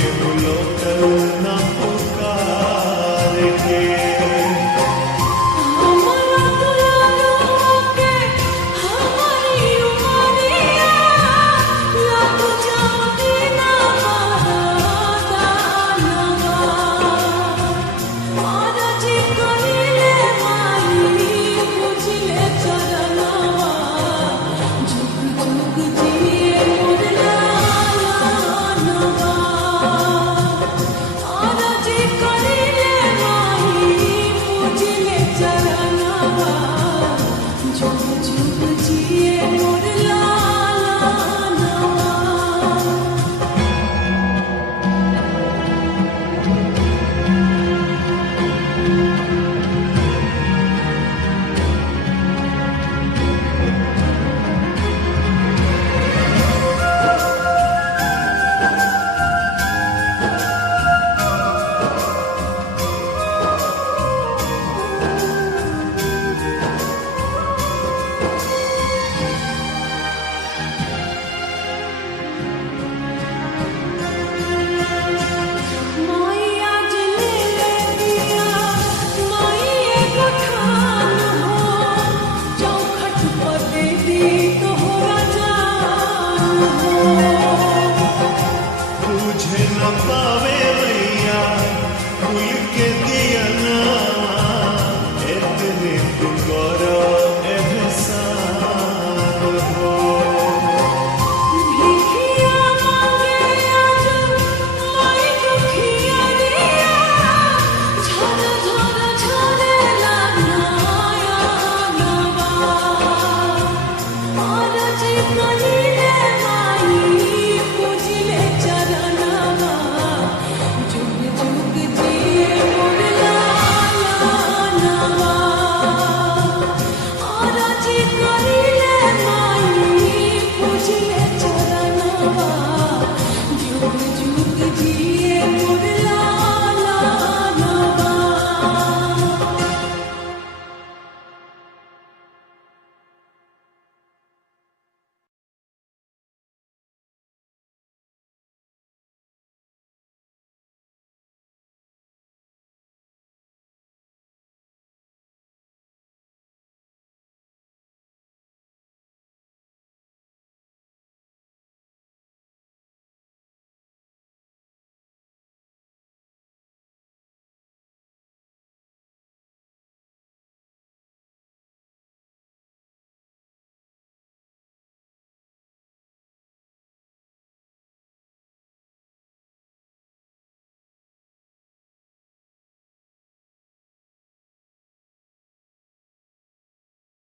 केहू लोकल ना पुकार के। हमरा दुलारुआ के हमारी उमरिया लग जाती ना बहदानवा। आरजी करिले माई बुझिले चरनवा। जुग जुग जिए मोर लालनवा। आरजी करिले माई बुझिले चरनवा। जुग जुग जिए मोर लालनवा। माई आज ले ले दिया माई एगो ठान हो। चौखट पर दे दी तोहरा जान हो। तुझे न पावे मैया कुल के दिया ना